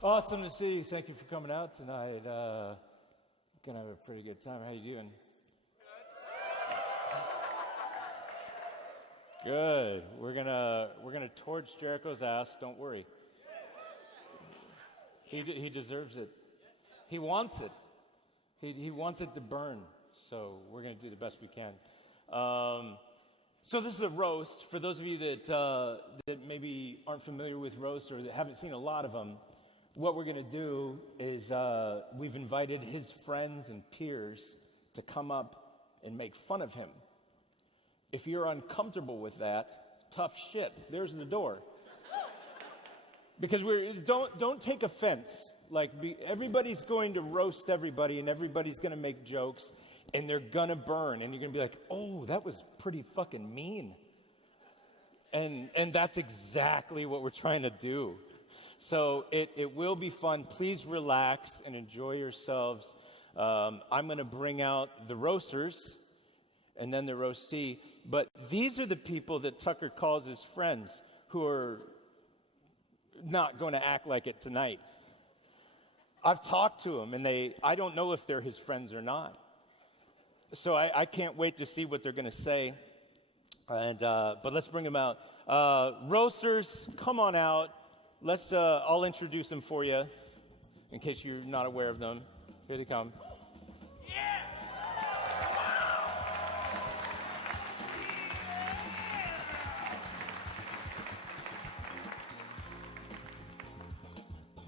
Awesome to see you. Thank you for coming out tonight. Gonna have a pretty good time. How you doing? Good. We're gonna torch Jericho's ass. Don't worry. He deserves it. He wants it. He wants it to burn. So we're gonna do the best we can. So this is a roast. For those of you that maybe aren't familiar with roasts or that haven't seen a lot of them, what we're going to do is we've invited his friends and peers to come up and make fun of him. If you're uncomfortable with that, tough shit. There's the door. Because don't take offense. Everybody's going to roast everybody, and everybody's going to make jokes, and they're going to burn, and you're going to be like, oh, that was pretty fucking mean. And that's exactly what we're trying to do. So it will be fun. Please relax and enjoy yourselves. I'm going to bring out the roasters and then the roastee. But these are the people that Tucker calls his friends who are not going to act like it tonight. I've talked to them, and I don't know if they're his friends or not. So I can't wait to see what they're going to say. But let's bring them out. Roasters, come on out. I'll introduce them for you, in case you're not aware of them. Here they come. Yeah!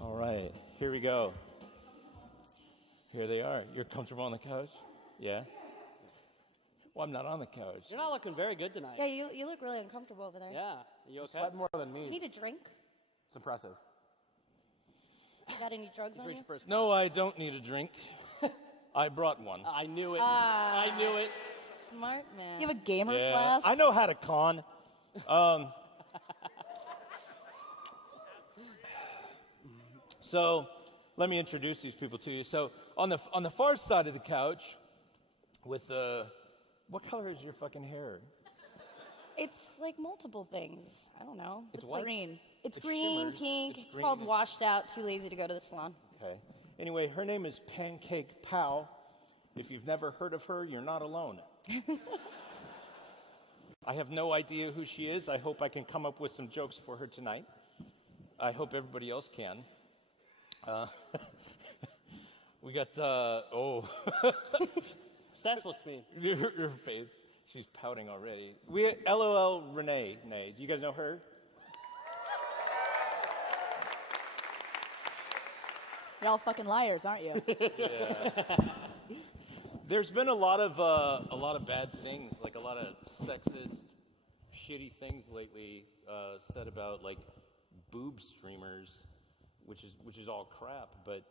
All right, here we go. Here they are. You're comfortable on the couch? Yeah? Well, I'm not on the couch. You're not looking very good tonight. Yeah, you look really uncomfortable over there. Yeah. Are you okay? Sweat more than me. You need a drink? It's impressive. You got any drugs on you? No, I don't need a drink. I brought one. I knew it. I knew it. Smart man. You have a gamer Yeah, flask? I know how to con. So let me introduce these people to you. So on the far side of the couch, with what color is your fucking hair? It's like multiple things. I don't know. It's what? Green. It's It green, shimmers. pink. It's It's green. called washed out, too lazy to go to the salon. Okay. Anyway, her name is Pancake Pow. If you've never heard of her, you're not alone. I have no idea who she is. I hope I can come up with some jokes for her tonight. I hope everybody else can. We got, What's that supposed to mean? her face. She's pouting already. We LOL Renee. Do you guys know her? You're all fucking liars, aren't you? Yeah. There's been a lot of bad things, like a lot of sexist, shitty things lately said about like boob streamers, which is all crap. But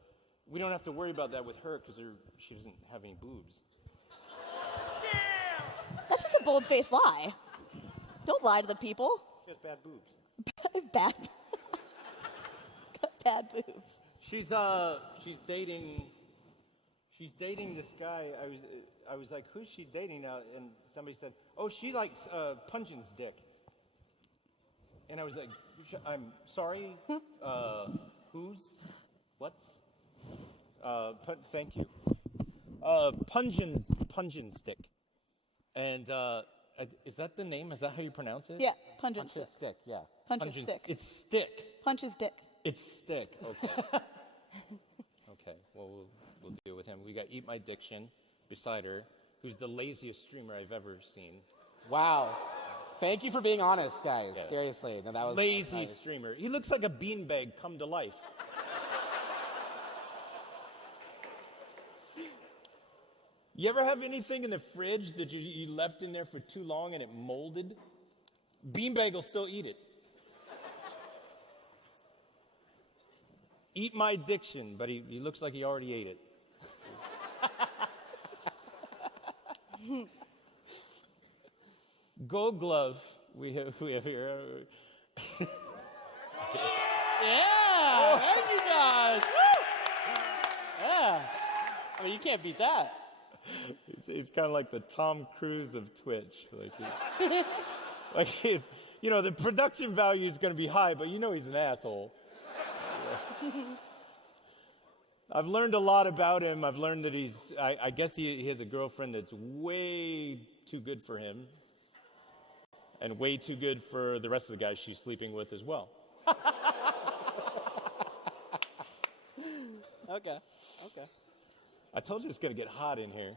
we don't have to worry about that with her because she doesn't have any boobs. That's just a bold-faced lie. Don't lie to the people. She has bad boobs. Bad. It's got bad boobs. She's dating this guy. I was like, who's she dating now? And somebody said, oh, she likes Pungin's dick. And I was like, I'm sorry. Whose? What's? Thank you. Pungin's dick. And is that the name? Is that how you pronounce it? Yeah, pungent Punch stick. stick, yeah. Punch his stick. It's stick. Punch his dick. It's stick. Okay. Okay. Well, we'll deal with him. We got Eat My Diction beside her, who's the laziest streamer I've ever seen. Wow. Thank you for being honest, guys. Yeah. Seriously. No, that was Lazy nice. streamer. He looks like a beanbag come to life. You ever have anything in the fridge that you left in there for too long and it molded? Beanbag will still eat it. Eat My Diction, but he looks like he already ate it. Gold Glove, we have here. Yeah! Thank you guys! Woo! Yeah. I mean, you can't beat that. He's kind of like the Tom Cruise of Twitch. Like he's, the production value is going to be high, but he's an asshole. Yeah. I've learned a lot about him. I've learned that I guess he has a girlfriend that's way too good for him. And way too good for the rest of the guys she's sleeping with as well. Okay. I told you it's going to get hot in here.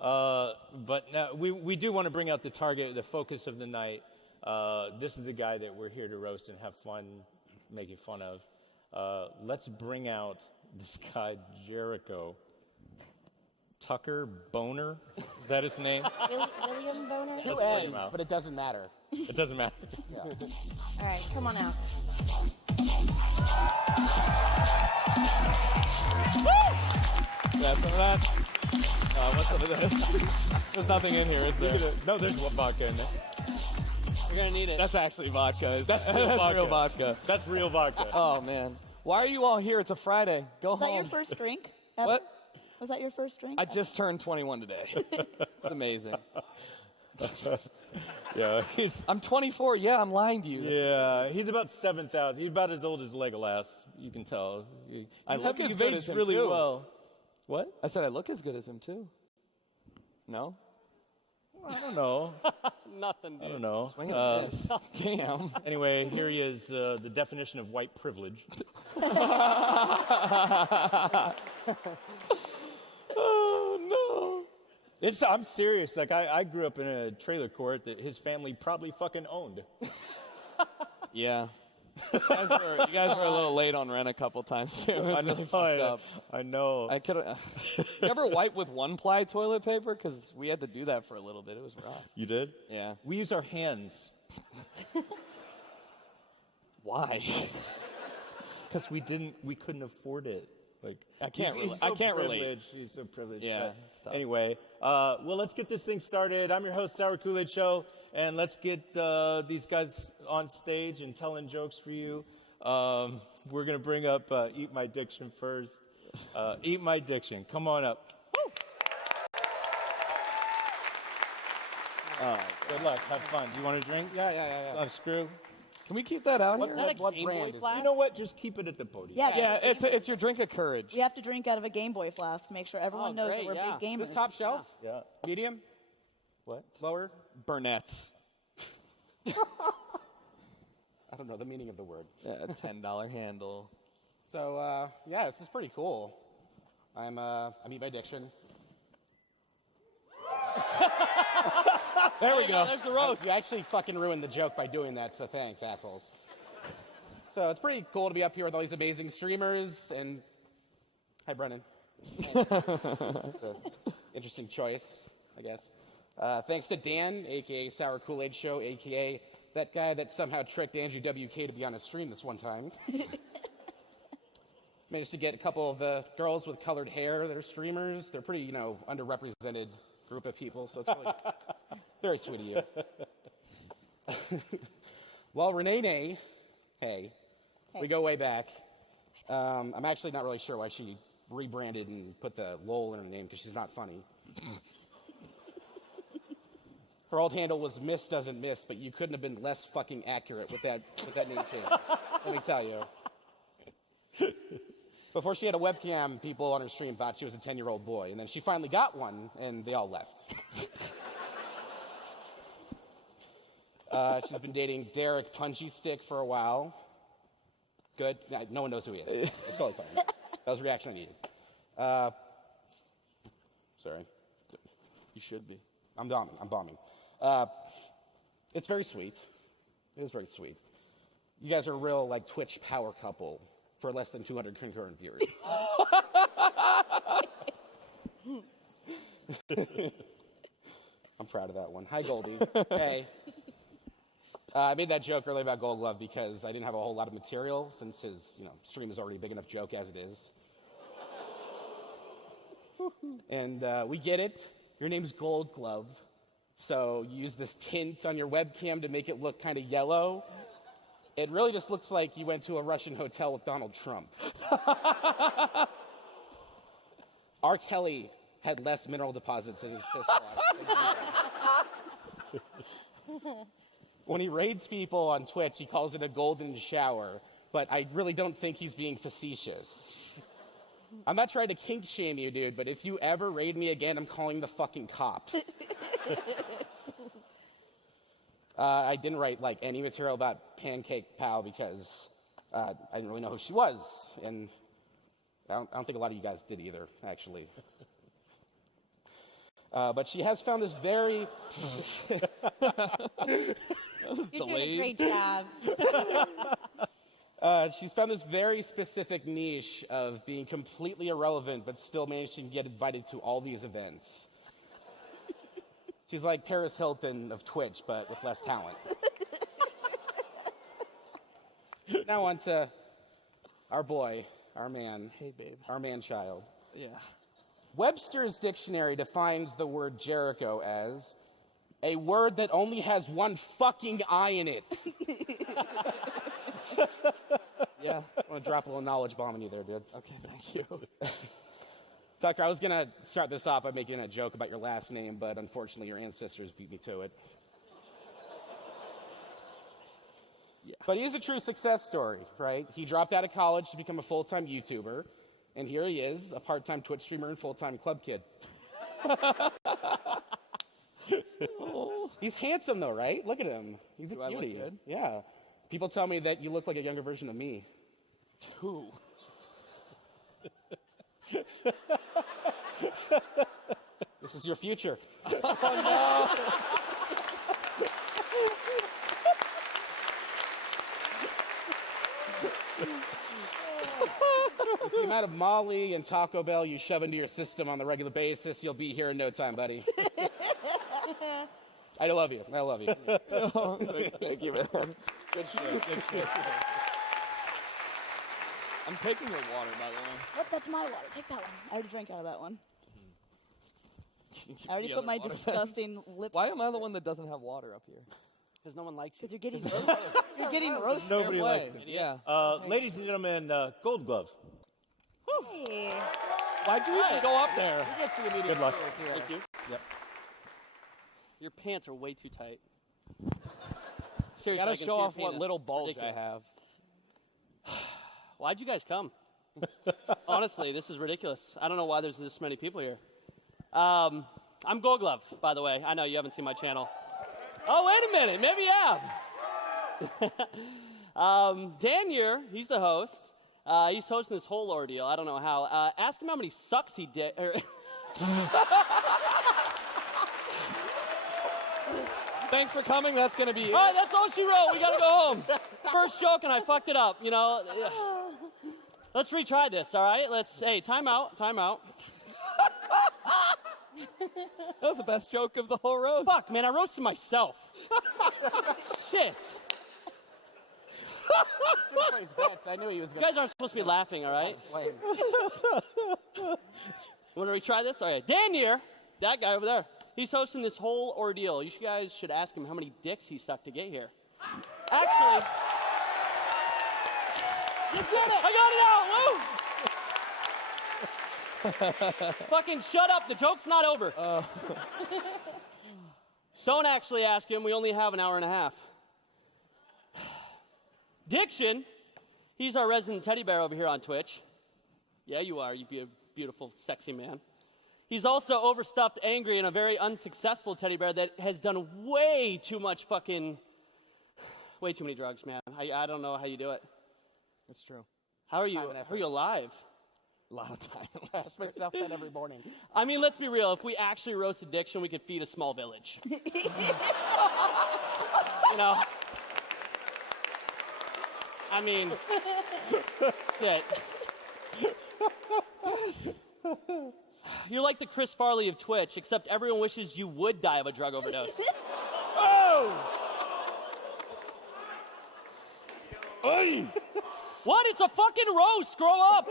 But now we do want to bring out the target, the focus of the night. This is the guy that we're here to roast and have fun making fun of. Let's bring out this guy, Jericho. Tucker Boner? Is that his name? William Boner? Two N's, but it doesn't matter. It doesn't matter. Yeah. All right, come on out. Yeah, some of that. What's some of this? There's nothing in here, is there? No, there's vodka in there. You're gonna need it. That's actually vodka. That's real vodka. That's real vodka. Oh man, why are you all here? It's a Friday. Go Was that home. your first drink? Ever? What? Was that your first drink? I just turned 21 today. It's amazing. Yeah, I'm 24. Yeah, I'm lying to you. he's about 7,000. He's about as old as Legolas. You can tell. I look as you've good aged as him, really too. well. What? I said I look as good as him too. No? I don't know. Nothing, dude. I don't know. Swing and a miss. Damn. Anyway, here he is, the definition of white privilege. Oh no. I'm serious. Like I grew up in a trailer court that his family probably fucking owned. Yeah. You guys were a little late on rent a couple times too. It was really fucked up. I know. I could. You ever wipe with 1-ply toilet paper? Because we had to do that for a little bit. It was rough. You did? Yeah. We use our hands Why? because we couldn't afford it. Like I can't he's relate. so I can't relate. privileged. He's so privileged. Yeah, But it's tough. anyway, well, let's get this thing started. I'm your host, Sour Kool-Aid Show, and let's get these guys on stage and telling jokes for you. We're gonna bring up Eat My Diction first. Eat My Diction. Come on up. Good luck. Have fun. Do you want a drink? Yeah. Unscrew. Can we keep that out here? What brand is You know what? Just keep it at the podium. Yeah, Yeah, it's your drink of courage. You have to drink out of a Game Boy flask to make sure everyone knows that great, we're yeah. big gamers. this top shelf? Yeah. Medium? What? Lower? Burnett's. I don't know the meaning of the word. Yeah, $10 handle. So, yeah, this is pretty cool. I'm Eat My Diction. There we go. There's the roast. You actually fucking ruined the joke by doing that, so thanks, assholes. So it's pretty cool to be up here with all these amazing streamers, and hi, Brennan. Interesting choice, I guess. Thanks to Dan, a.k.a. Sour Kool-Aid Show, a.k.a. that guy that somehow tricked Angie WK to be on his stream this one time. Managed to get a couple of the girls with colored hair that are streamers. They're pretty, underrepresented group of people, so it's really very sweet of you. Well, Renee, hey, we go way back. I'm actually not really sure why she rebranded and put the lol in her name, because she's not funny. Her old handle was Miss Doesn't Miss, but you couldn't have been less fucking accurate with that name change. Let me tell you. Before she had a webcam, people on her stream thought she was a 10-year-old boy, and then she finally got one, and they all left. She's been dating Derek Punchy Stick for a while. Good. No one knows who he is. It's totally fine. That was the reaction I needed. Sorry. You should be. I'm bombing. It's very sweet. It is very sweet. You guys are a real, Twitch power couple for less than 200 concurrent viewers. I'm proud of that one. Hi, Goldie. Hey. I made that joke earlier about Gold Glove because I didn't have a whole lot of material since his, stream is already a big enough joke as it is. And we get it. Your name's Gold Glove. So you use this tint on your webcam to make it look kind of yellow. It really just looks like you went to a Russian hotel with Donald Trump. R. Kelly had less mineral deposits in his piss water. When he raids people on Twitch, he calls it a golden shower. but I really don't think he's being facetious. I'm not trying to kink shame you, dude, but if you ever raid me again, I'm calling the fucking cops. I didn't write like any material about Pancake Pal because I didn't really know who she was, and I don't think a lot of you guys did either, actually. But she has found this very... You're doing a great job. She's found this very specific niche of being completely irrelevant, but still managing to get invited to all these events. She's like Paris Hilton of Twitch, but with less talent. Now on to our boy, our man. Hey, babe. Our man-child. Yeah. Webster's dictionary defines the word Jericho as a word that only has one fucking I in it. Yeah. I want to drop a little knowledge bomb on you there, dude. Okay, thank you. Tucker, I was going to start this off by making a joke about your last name, but unfortunately your ancestors beat me to it. Yeah. But he is a true success story, right? He dropped out of college to become a full-time YouTuber, and here he is, a part-time Twitch streamer and full-time club kid. Oh. He's handsome, though, right? Look at him. He's a Do I look cutie. good? Yeah. People tell me that you look like a younger version of me. Who? This is your future. With the amount of Molly and Taco Bell you shove into your system on the regular basis, you'll be here in no time, buddy. I love you. I love you. Thank you, man. Good shit. Good shit. I'm taking your water, by the way. Yep, that's my water. Take that one. I already drank out of that one. I already The put other my water. disgusting lips. Why am I the one that doesn't have water up here? Because no one likes you. Because you're getting roasted. You're getting roasted. Nobody No likes way. it. Yeah. Ladies and gentlemen, Gold Glove. Hey. Why'd you even go up there? Who gets the immediate Good luck. cheers here? Thank you. Yep. Your pants are way too tight. You Seriously, gotta I can show see your off what penis. little It's bulge ridiculous. I have. Why'd you guys come? Honestly, this is ridiculous. I don't know why there's this many people here. I'm Gold Glove, by the way. I know you haven't seen my channel. Oh, wait a minute. Maybe you have. Dan here, he's the host. He's hosting this whole ordeal. I don't know how. Ask him how many sucks he did. Thanks for coming. That's going to be it. All right, that's all she wrote. We got to go home. First joke, and I fucked it up. You know. Let's retry this, all right? Hey, time out. That was the best joke of the whole roast. Fuck, man, I roasted myself. Shit. Plays bets. I knew he was You going guys aren't supposed to be laughing, all right? to. Want to retry this? All right. Dan here, that guy over there, he's hosting this whole ordeal. You guys should ask him how many dicks he sucked to get here. Actually, you did it! I got it out! Woo! Fucking shut up. The joke's not over. Don't actually ask him. We only have an hour and a half. Diction, he's our resident teddy bear over here on Twitch. Yeah, you are, you beautiful, sexy man. He's also overstuffed, angry, and a very unsuccessful teddy bear that has done way too many drugs, man. I don't know how you do it. That's true. How are you? Time and How are you alive? A lot of time. I ask myself that every morning. I mean, let's be real. If we actually roast addiction, we could feed a small village. You know? I mean, shit. You're like the Chris Farley of Twitch, except everyone wishes you would die of a drug overdose. Oi! What? It's a fucking roast. Grow up.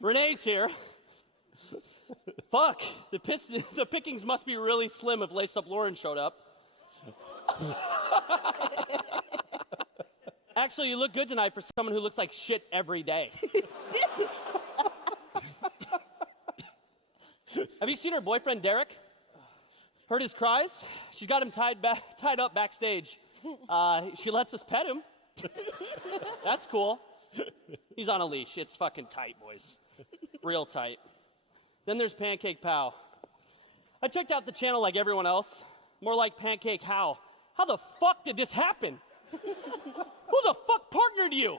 Renee's here. Fuck. The pickings must be really slim if Lace Up Lauren showed up. Actually, you look good tonight for someone who looks like shit every day. Have you seen her boyfriend, Derek? Heard his cries? She's got him tied up backstage. She lets us pet him. That's cool. He's on a leash. It's fucking tight, boys. Real tight. Then there's Pancake Pow. I checked out the channel like everyone else. More like Pancake How. How the fuck did this happen? Who the fuck partnered you?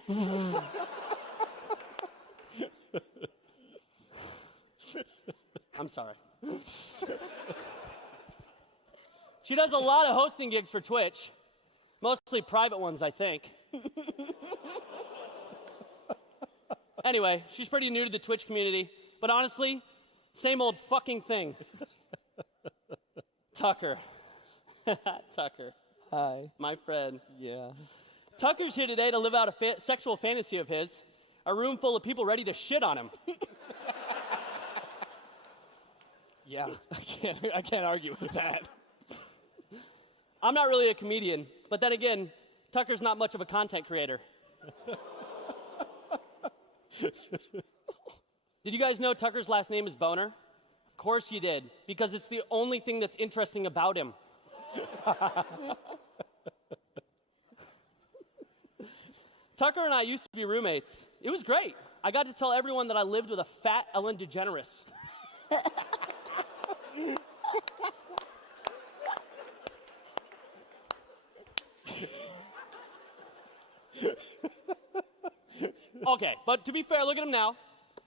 I'm sorry. She does a lot of hosting gigs for Twitch. Mostly private ones, I think. Anyway, she's pretty new to the Twitch community. But honestly, same old fucking thing. Tucker. Tucker. Hi. My friend. Yeah. Tucker's here today to live out a sexual fantasy of his. A room full of people ready to shit on him. Yeah. I can't argue with that. I'm not really a comedian, but then again, Tucker's not much of a content creator. Did you guys know Tucker's last name is Boner? Of course you did, because it's the only thing that's interesting about him. Tucker and I used to be roommates. It was great. I got to tell everyone that I lived with a fat Ellen DeGeneres. Okay, but to be fair, look at him now.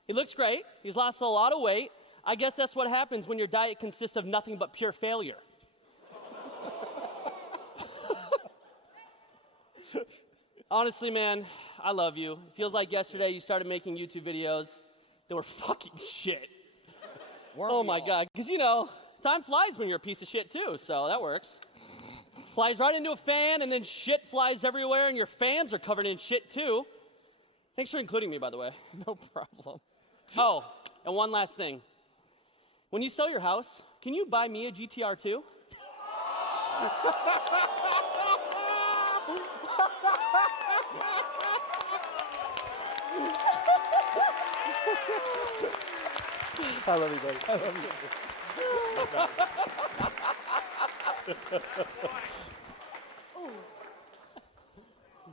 He looks great. He's lost a lot of weight. I guess that's what happens when your diet consists of nothing but pure failure. Honestly, man, I love you. It feels like yesterday you started making YouTube videos that were fucking shit. Oh my God, because you know, time flies when you're a piece of shit too, so that works. Flies right into a fan and then shit flies everywhere and your fans are covered in shit too. Thanks for including me, by the way. No problem. Oh, and one last thing. When you sell your house, can you buy me a GTR too? I love you, buddy. I love you.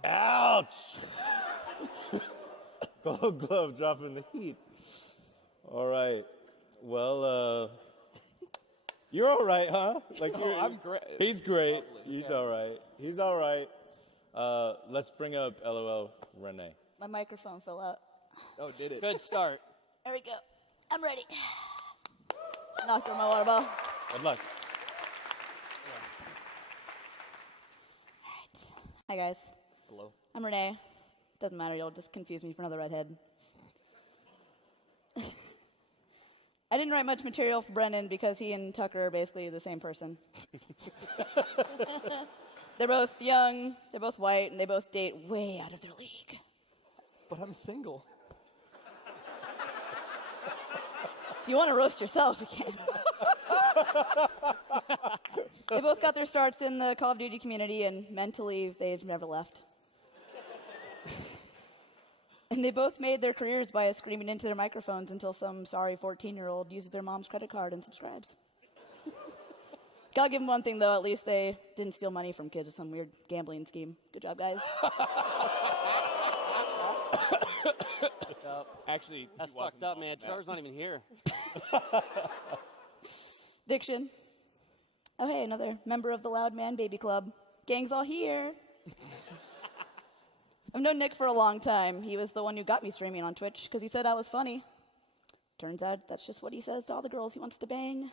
Ouch! Gold Glove dropping the heat. All right. Well, you're all right, huh? Like I'm great. He's great. Lovely. He's Yeah. all right. He's all right. Let's bring up LOL Renee. My microphone fell out. Oh, did it? Good start. There we go. I'm ready. Knocked over my water bottle. Good luck. Hi, guys. Hello. I'm Renee. Doesn't matter, you'll just confuse me for another redhead. I didn't write much material for Brendan because he and Tucker are basically the same person. They're both young, they're both white, and they both date way out of their league. But I'm single. If you want to roast yourself, you can. They both got their starts in the Call of Duty community, and mentally, they've never left. And they both made their careers by screaming into their microphones until some sorry 14-year-old uses their mom's credit card and subscribes. Gotta give them one thing, though. At least they didn't steal money from kids with some weird gambling scheme. Good job, guys. Actually, That's fucked up, man. Trevor's not even here. Diction. Oh, hey, another member of the Loud Man Baby Club. Gang's all here. I've known Nick for a long time. He was the one who got me streaming on Twitch because he said I was funny. Turns out that's just what he says to all the girls he wants to bang.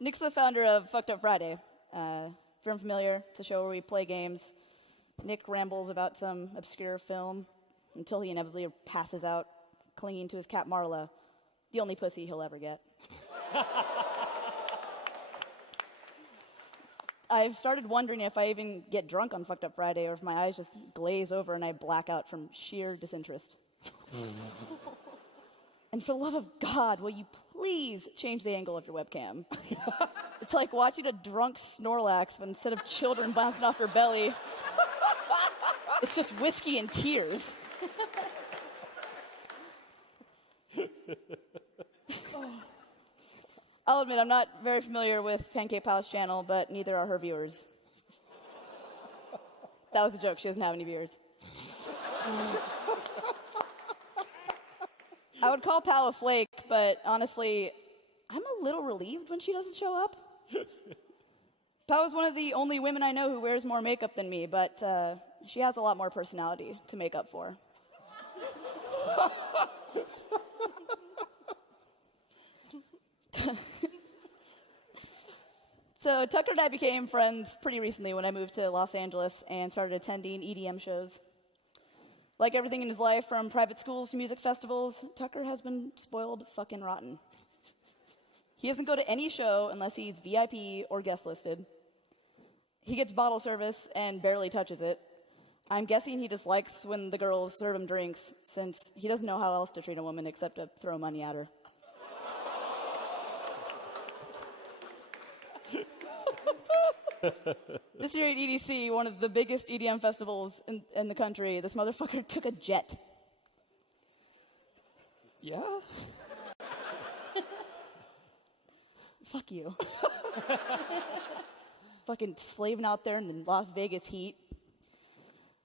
Nick's the founder of Fucked Up Friday. If you're unfamiliar, it's a show where we play games. Nick rambles about some obscure film until he inevitably passes out, clinging to his cat Marla, the only pussy he'll ever get. I've started wondering if I even get drunk on Fucked Up Friday or if my eyes just glaze over and I black out from sheer disinterest. And for the love of God, will you please change the angle of your webcam? It's like watching a drunk Snorlax, but instead of children bouncing off her belly, it's just whiskey and tears. I'll admit I'm not very familiar with Pancake Palace channel, but neither are her viewers. That was a joke. She doesn't have any viewers. I would call Pal a flake, but honestly, I'm a little relieved when she doesn't show up. Pal is one of the only women I know who wears more makeup than me, but she has a lot more personality to make up for. So Tucker and I became friends pretty recently when I moved to Los Angeles and started attending EDM shows. Like everything in his life, from private schools to music festivals, Tucker has been spoiled fucking rotten. He doesn't go to any show unless he's VIP or guest listed. He gets bottle service and barely touches it. I'm guessing he just likes when the girls serve him drinks, since he doesn't know how else to treat a woman except to throw money at her. This year at EDC, one of the biggest EDM festivals in the country, this motherfucker took a jet. Yeah? Fuck you. Fucking slaving out there in the Las Vegas heat.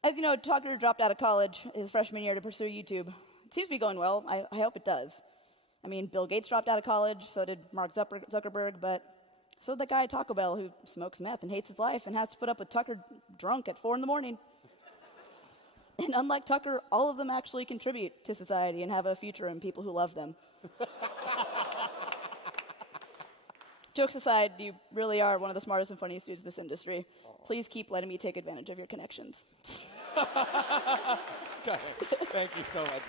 As you know, Tucker dropped out of college his freshman year to pursue YouTube. It seems to be going well. I hope it does. I mean, Bill Gates dropped out of college, so did Mark Zuckerberg, but so did that guy at Taco Bell who smokes meth and hates his life and has to put up with Tucker drunk at 4 a.m. And unlike Tucker, all of them actually contribute to society and have a future and people who love them. Jokes aside, you really are one of the smartest and funniest dudes in this industry. Please keep letting me take advantage of your connections. Okay. Thank you so much.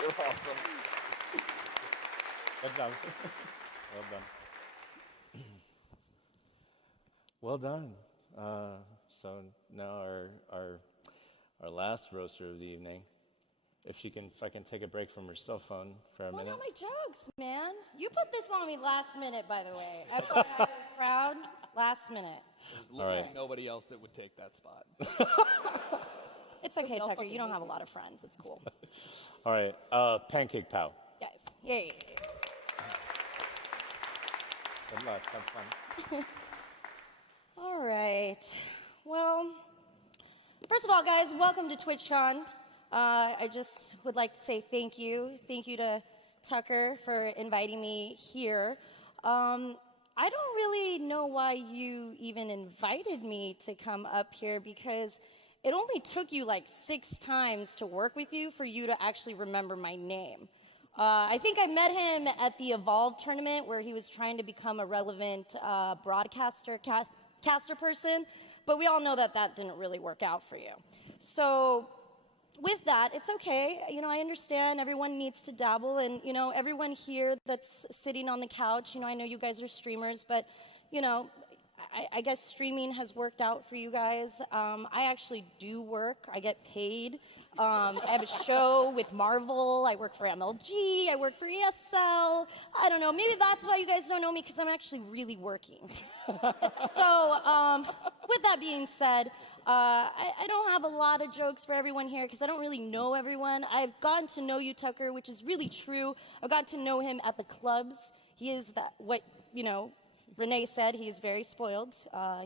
You're awesome. Well done. Well done. Well done. So now our last roaster of the evening, if I can take a break from her cell phone for a minute. Not my jokes, man. You put this on me last minute, by the way. I brought out a crowd last minute. There's literally nobody else that would take that spot. It's okay, Tucker. You don't have a lot of friends. It's cool. All right, Pancake Pow. Guys, yay. Good luck. Have fun. All right. Well, first of all, guys, welcome to TwitchCon. I just would like to say thank you. Thank you to Tucker for inviting me here. I don't really know why you even invited me to come up here, because it only took you like 6 times to work with you for you to actually remember my name. I think I met him at the Evolve tournament where he was trying to become a relevant caster person, but we all know that that didn't really work out for you. So with that, it's okay. You know, I understand everyone needs to dabble, and, you know, everyone here that's sitting on the couch, you know, I know you guys are streamers, but, you know, I guess streaming has worked out for you guys. I actually do work. I get paid. I have a show with Marvel. I work for MLG. I work for ESL. I don't know. Maybe that's why you guys don't know me, because I'm actually really working. So with that being said, I don't have a lot of jokes for everyone here because I don't really know everyone. I've gotten to know you, Tucker, which is really true. I've gotten to know him at the clubs. He is what, you know, Renee said. He is very spoiled.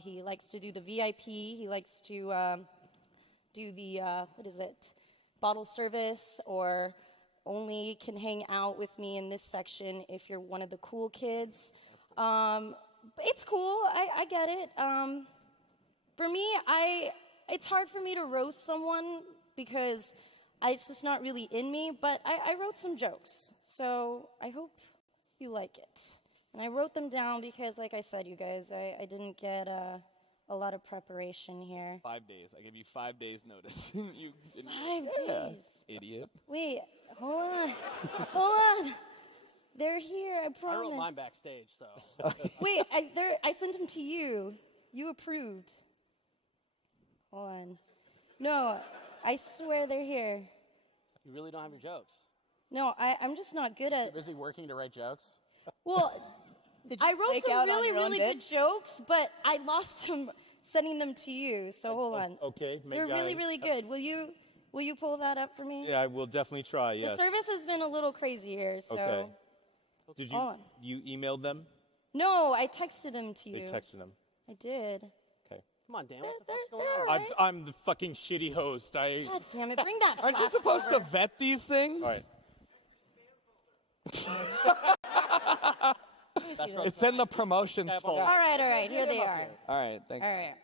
He likes to do the VIP. He likes to do the, bottle service, or only can hang out with me in this section if you're one of the cool kids. It's cool. I get it. For me, it's hard for me to roast someone because it's just not really in me, but I wrote some jokes, so I hope you like it. And I wrote them down because, like I said, you guys, I didn't get a lot of preparation here. 5 days. I give you 5 days notice. 5 days? Idiot. Wait, hold on. Hold on. They're here, I promise. I wrote mine backstage, so. Wait, I sent them to you. You approved. Hold on. No, I swear they're here. You really don't have your jokes. No, I'm just not good at... Busy working to write jokes? Well, I wrote flake some out on really, your own really good bitch? jokes, but I lost them sending them to you, so hold on. Okay. They're really, really good. Will you pull that up for me? Yeah, I will definitely try. The Yes. service has been a little crazy here, so... Okay. Did Hold on. you emailed them? No, I texted him to You you. texted him. I did. Okay. Come on, Dan. They're, What the fuck's they're, going they're on? all right. I'm the fucking shitty host. God damn it, bring that Aren't you flask supposed to over. vet these things? All right. Let me see this. It's in the promotions folder. All right, here they are. All right, thank you. All right.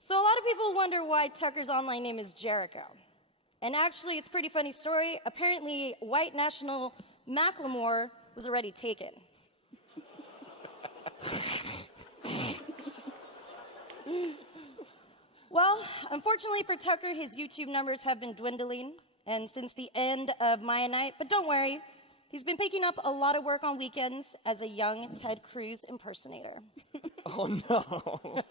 So a lot of people wonder why Tucker's online name is Jericho. And actually, it's a pretty funny story. Apparently, white national Macklemore was already taken. Well, unfortunately for Tucker, his YouTube numbers have been dwindling, and since the end of Maya Night, but don't worry, he's been picking up a lot of work on weekends as a young Ted Cruz impersonator. Oh no.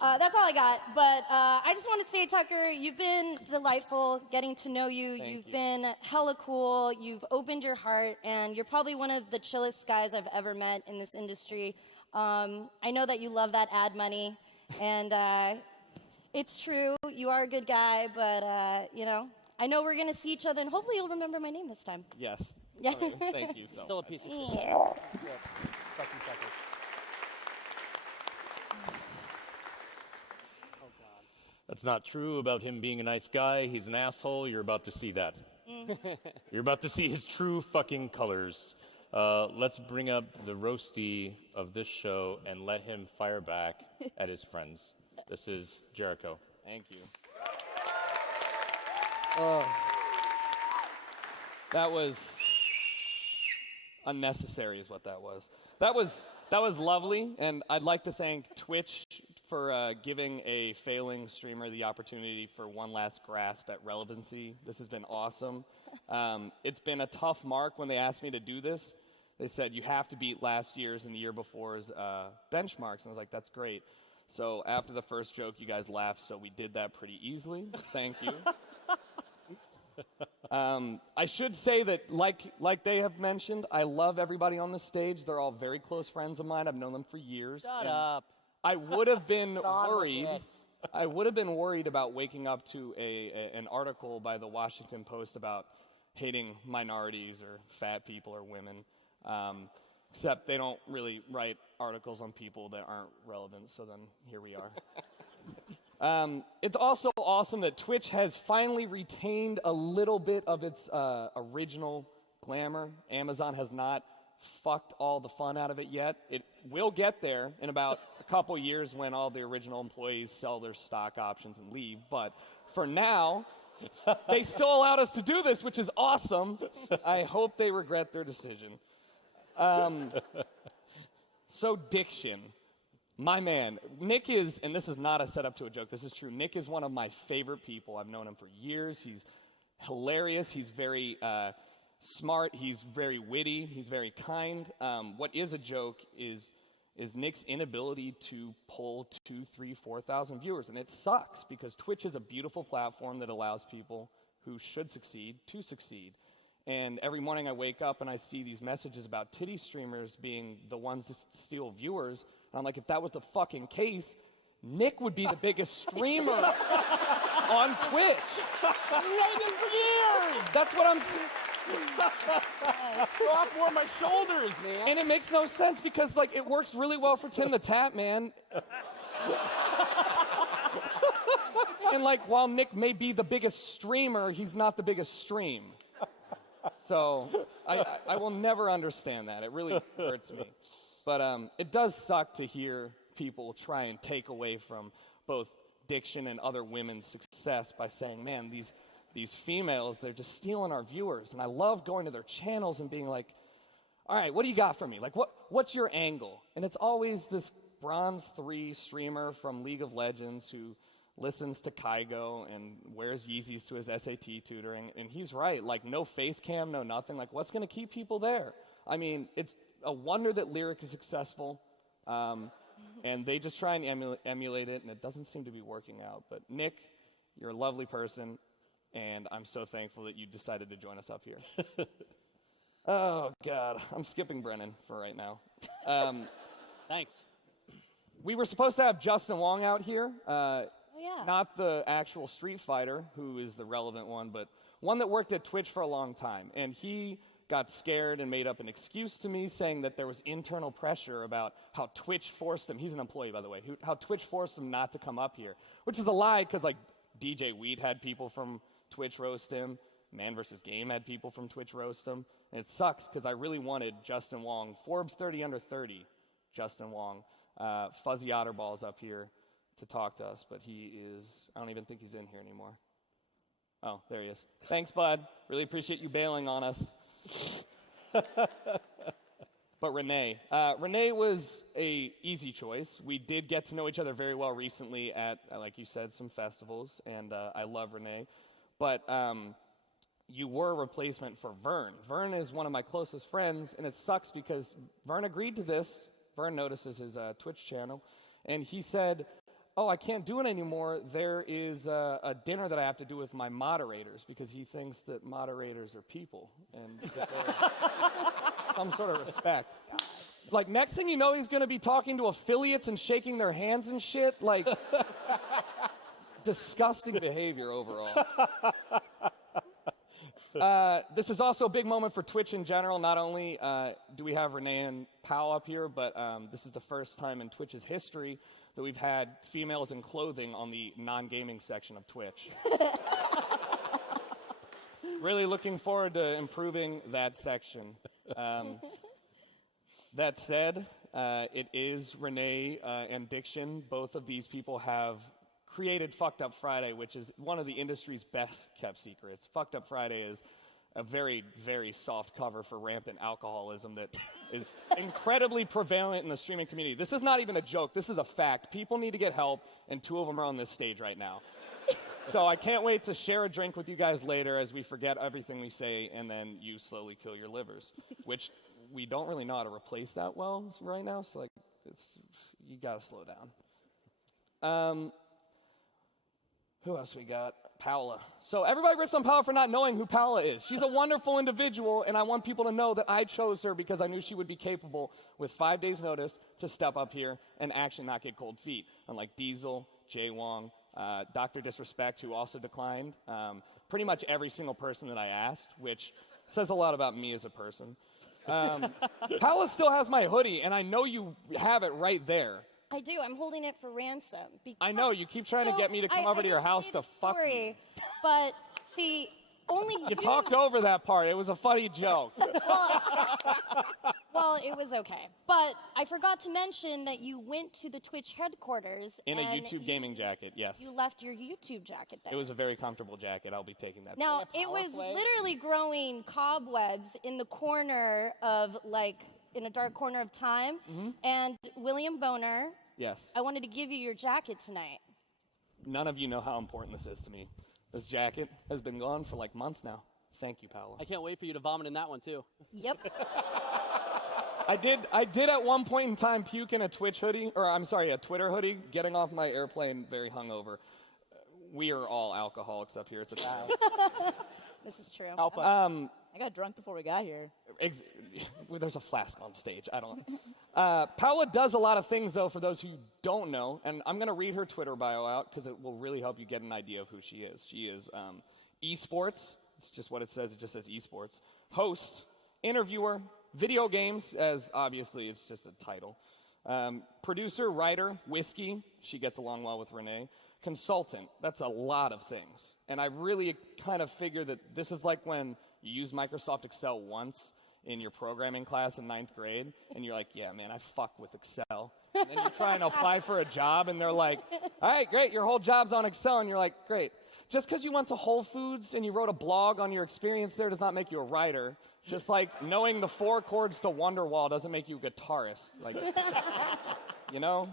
That's all I got, but I just want to say, Tucker, you've been delightful getting to know you. You've been hella cool. You've opened your heart, and you're probably one of the chillest guys I've ever met in this industry. I know that you love that ad money, and it's true. You are a good guy, but, you know, I know we're going to see each other, and hopefully you'll remember my name this time. Yes. Yeah. Thank you so Still a much. piece of shit. Fuck you, Tucker. That's not true about him being a nice guy. He's an asshole. You're about to see that. You're about to see his true fucking colors. Let's bring up the roasty of this show and let him fire back at his friends. This is Jericho. Thank you. That was unnecessary is what that was. That was lovely, and I'd like to thank Twitch for giving a failing streamer the opportunity for one last grasp at relevancy. This has been awesome. It's been a tough mark when they asked me to do this. They said, you have to beat last year's and the year before's benchmarks, and I was like, that's great. So after the first joke, you guys laughed, so we did that pretty easily. Thank you. I should say that, like they have mentioned, I love everybody on the stage. They're all very close friends of mine. I've known them for years. Shut up. I would have been worried. I would have been worried about waking up to an article by the Washington Post about hating minorities or fat people or women. Except they don't really write articles on people that aren't relevant. So then here we are. It's also awesome that Twitch has finally retained a little bit of its original glamour. Amazon has not fucked all the fun out of it yet. It will get there in about a couple years when all the original employees sell their stock options and leave. But for now, they still allowed us to do this, which is awesome. I hope they regret their decision. So diction. My man, Nick is, and this is not a setup to a joke, this is true. Nick is one of my favorite people. I've known him for years. He's hilarious. He's very smart. He's very witty. He's very kind. What is a joke is Nick's inability to pull 2,000, 3,000, 4,000 viewers. And it sucks because Twitch is a beautiful platform that allows people who should succeed to succeed. And every morning I wake up and I see these messages about titty streamers being the ones to steal viewers. And I'm like, if that was the fucking case, Nick would be the biggest streamer on Twitch. Megan for years. That's what I'm saying. Drop more my shoulders, man. And it makes no sense because, like, it works really well for Tim the Tap Man. And, like, while Nick may be the biggest streamer, he's not the biggest stream. So I will never understand that. It really hurts me. But it does suck to hear people try and take away from both Diction and other women's success by saying, man, these females, they're just stealing our viewers. And I love going to their channels and being like, all right, what do you got for me? Like, what's your angle? And it's always this Bronze 3 streamer from League of Legends who listens to Kygo and wears Yeezys to his SAT tutoring. And he's right, like, no face cam, no nothing. Like, what's going to keep people there? I mean, it's a wonder that Lyric is successful. And they just try and emulate it, and it doesn't seem to be working out. But Nick, you're a lovely person, and I'm so thankful that you decided to join us up here. Oh, God. I'm skipping Brennan for right now. Thanks. We were supposed to have Justin Wong out here. Yeah. Not the actual Street Fighter, who is the relevant one, but one that worked at Twitch for a long time. And he got scared and made up an excuse to me, saying that there was internal pressure about how Twitch forced him. He's an employee, by the way. How Twitch forced him not to come up here, which is a lie, because like DJ Weed had people from Twitch roast him. Man vs. Game had people from Twitch roast him. And it sucks, because I really wanted Justin Wong, Forbes 30 under 30, Justin Wong, Fuzzy Otterball's up here to talk to us, but he is, I don't even think he's in here anymore. Oh, there he is. Thanks, bud. Really appreciate you bailing on us. But Renee was a easy choice. We did get to know each other very well recently at, like you said, some festivals, and I love Renee. But you were a replacement for Vern. Vern is one of my closest friends, and it sucks because Vern agreed to this. Vern notices his Twitch channel, and he said, oh, I can't do it anymore. There is a dinner that I have to do with my moderators, because he thinks that moderators are people and that they're some sort of respect. Like, next thing you know, he's going to be talking to affiliates and shaking their hands and shit. Like, disgusting behavior overall. This is also a big moment for Twitch in general. Not only do we have Renee and Powell up here, but this is the first time in Twitch's history that we've had females in clothing on the non-gaming section of Twitch. Really looking forward to improving that section. That said, it is Renee and Diction. Both of these people have created Fucked Up Friday, which is one of the industry's best kept secrets. Fucked Up Friday is a very, very soft cover for rampant alcoholism that is incredibly prevalent in the streaming community. This is not even a joke. This is a fact. People need to get help, and two of them are on this stage right now. So I can't wait to share a drink with you guys later as we forget everything we say, and then you slowly kill your livers, which we don't really know how to replace that well right now, so like, you gotta slow down. Who else we got? Paola. So everybody rips on Paola for not knowing who Paola is. She's a wonderful individual, and I want people to know that I chose her because I knew she would be capable with 5 days' notice to step up here and actually not get cold feet. Unlike Diesel, Jay Wong, Dr. Disrespect, who also declined. Pretty much every single person that I asked, which says a lot about me as a person. Paola still has my hoodie, and I know you have it right there. I do. I'm holding it for ransom. I know. You keep trying to get me to come over to your house to fuck you. But see, only you talked over that part. It was a funny joke. Well, it was okay. But I forgot to mention that you went to the Twitch headquarters. In a YouTube gaming jacket, yes. You left your YouTube jacket there. It was a very comfortable jacket. I'll be taking that. Now, it was literally growing cobwebs in the corner of, like, in a dark corner of time. Mm-hmm. And William Boner, yes. I wanted to give you your jacket tonight. None of you know how important this is to me. This jacket has been gone for like months now. Thank you, Paola. I can't wait for you to vomit in that one, too. Yep. I did at one point in time puke in a Twitch hoodie, or I'm sorry, a Twitter hoodie, getting off my airplane very hungover. We are all alcoholics up here. It's a fact. This is true. I got drunk before we got here. There's a flask on stage. I don't. Paola does a lot of things, though, for those who don't know, and I'm going to read her Twitter bio out because it will really help you get an idea of who she is. She is esports. It's just what it says. It just says esports. Host, interviewer, video games, as obviously it's just a title. Producer, writer, whiskey. She gets along well with Renee. Consultant. That's a lot of things. And I really kind of figure that this is like when you use Microsoft Excel once in your programming class in 9th grade, and you're like, yeah, man, I fuck with Excel. And then you try and apply for a job, and they're like, all right, great, your whole job's on Excel, and you're like, great. Just because you went to Whole Foods and you wrote a blog on your experience there does not make you a writer. Just like knowing the 4 chords to Wonderwall doesn't make you a guitarist. Like, you know?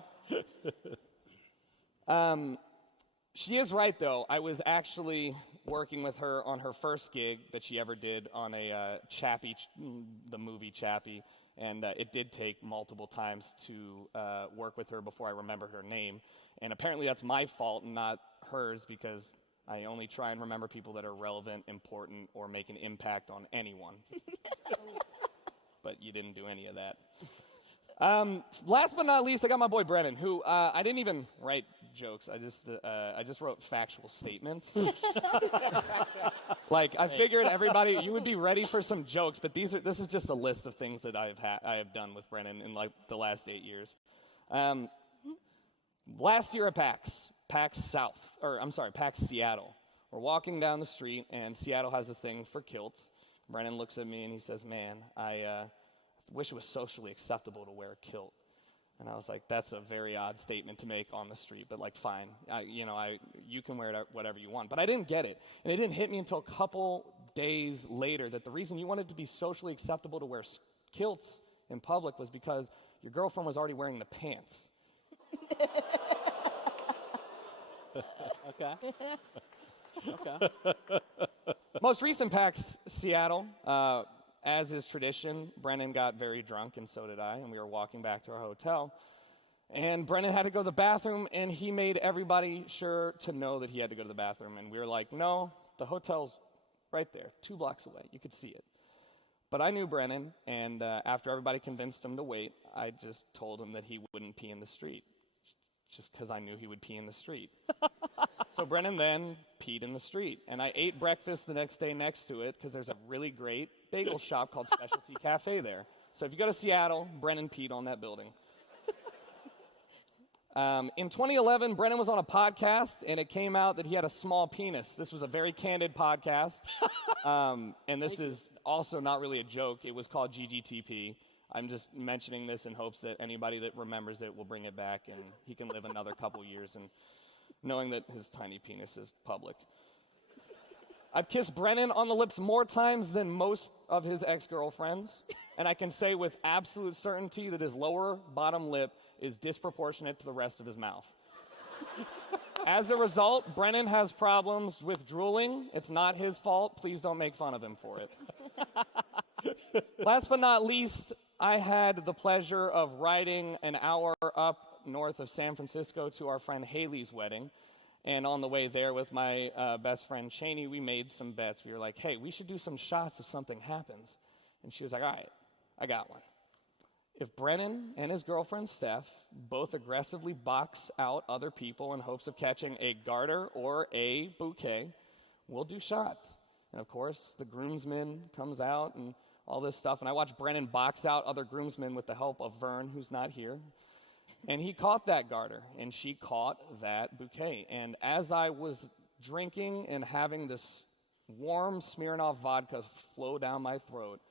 She is right, though. I was actually working with her on her first gig that she ever did on a Chappie, the movie Chappie, and it did take multiple times to work with her before I remembered her name. And apparently that's my fault and not hers, because I only try and remember people that are relevant, important, or make an impact on anyone. But you didn't do any of that. Last but not least, I got my boy Brennan, who I didn't even write jokes. I just wrote factual statements. Like I figured everybody you would be ready for some jokes, but this is just a list of things that I have done with Brennan in like the last 8 years. Last year at PAX Seattle. We're walking down the street, and Seattle has this thing for kilts. Brennan looks at me and he says, "Man, I wish it was socially acceptable to wear a kilt." And I was like, "That's a very odd statement to make on the street, but like, fine, you can wear it whatever you want." But I didn't get it, and it didn't hit me until a couple days later that the reason you wanted to be socially acceptable to wear kilts in public was because your girlfriend was already wearing the pants. Okay. Okay. Most recent PAX Seattle, as is tradition, Brennan got very drunk, and so did I, and we were walking back to our hotel. And Brennan had to go to the bathroom, and he made everybody sure to know that he had to go to the bathroom. And we were like, "No, the hotel's right there, 2 blocks away. You could see it." But I knew Brennan, and after everybody convinced him to wait, I just told him that he wouldn't pee in the street, just because I knew he would pee in the street. So Brennan then peed in the street, and I ate breakfast the next day next to it because there's a really great bagel shop called Specialty Cafe there. So if you go to Seattle, Brennan peed on that building. In 2011, Brennan was on a podcast, and it came out that he had a small penis. This was a very candid podcast, and this is also not really a joke. It was called GGTP. I'm just mentioning this in hopes that anybody that remembers it will bring it back, and he can live another couple years and knowing that his tiny penis is public. I've kissed Brennan on the lips more times than most of his ex-girlfriends, and I can say with absolute certainty that his lower bottom lip is disproportionate to the rest of his mouth. As a result, Brennan has problems with drooling. It's not his fault. Please don't make fun of him for it. Last but not least, I had the pleasure of riding an hour up north of San Francisco to our friend Haley's wedding. And on the way there with my best friend Cheney, we made some bets. We were like, "Hey, we should do some shots if something happens." And she was like, "All right, I got one. If Brennan and his girlfriend Steph both aggressively box out other people in hopes of catching a garter or a bouquet, we'll do shots." And of course, the groomsman comes out and all this stuff. And I watched Brennan box out other groomsmen with the help of Vern, who's not here. And he caught that garter, and she caught that bouquet. And as I was drinking and having this warm Smirnoff vodka flow down my throat,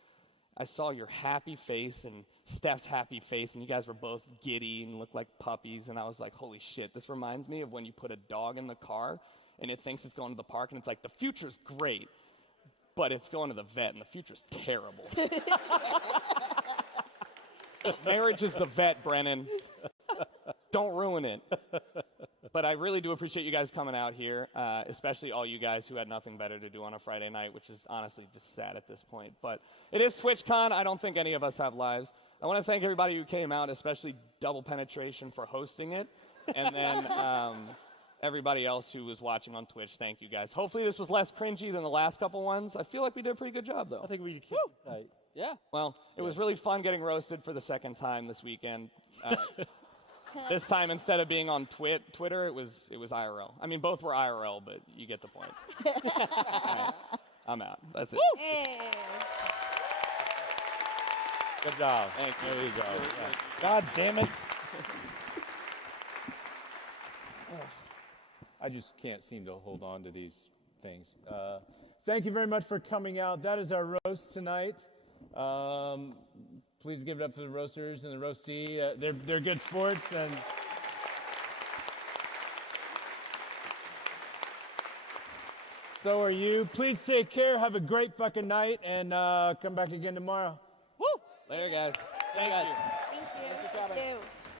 I saw your happy face and Steph's happy face, and you guys were both giddy and looked like puppies. And I was like, holy shit, this reminds me of when you put a dog in the car, and it thinks it's going to the park, and it's like, the future's great, but it's going to the vet, and the future's terrible. Marriage is the vet, Brennan. Don't ruin it. But I really do appreciate you guys coming out here, especially all you guys who had nothing better to do on a Friday night, which is honestly just sad at this point. But it is TwitchCon. I don't think any of us have lives. I want to thank everybody who came out, especially Double Penetration for hosting it. And then everybody else who was watching on Twitch, thank you guys. Hopefully this was less cringy than the last couple ones. I feel like we did a pretty good job, though. I think we keep it tight. Yeah. Well, it was really fun getting roasted for the second time this weekend. This time, instead of being on Twitter, it was IRL. I mean, both were IRL, but you get the point. Right, I'm out. That's it. Hey. Good job. Thank you. There you go. Yeah. God damn it. I just can't seem to hold on to these things. Thank you very much for coming out. That is our roast tonight. Please give it up for the roasters and the roastee. They're good sports, and so are you. Please take care. Have a great fucking night, and come back again tomorrow. Woo! Later, guys. Hey, guys. Thank you. for coming. Thank you.